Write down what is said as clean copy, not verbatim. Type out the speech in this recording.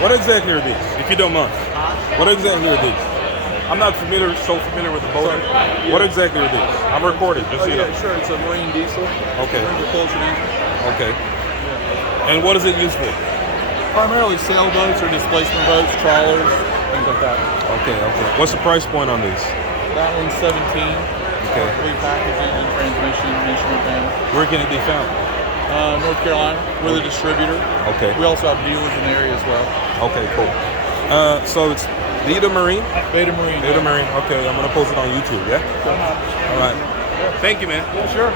What exactly are these, if you don't mind? What exactly are these? I'm not so familiar with the boat. Yeah. What exactly are these? I'm recording, just so you know. Sure. It's a marine diesel. Okay. Marine propulsion engine. Okay. And what is it used for? Primarily sailboats or displacement boats, trawlers, things like that. Okay. What's the price point on these? That one's 17. Okay. Complete package, engine, transmission, instrument panel. Where can it be found? North Carolina. We're the distributor. Okay. We also have dealers in the area as well. Okay, cool. So it's Beta Marine? Beta Marine. Beta Marine. Okay, I'm going to post it on YouTube, yeah? Cool. All right. Thank you, man. Sure.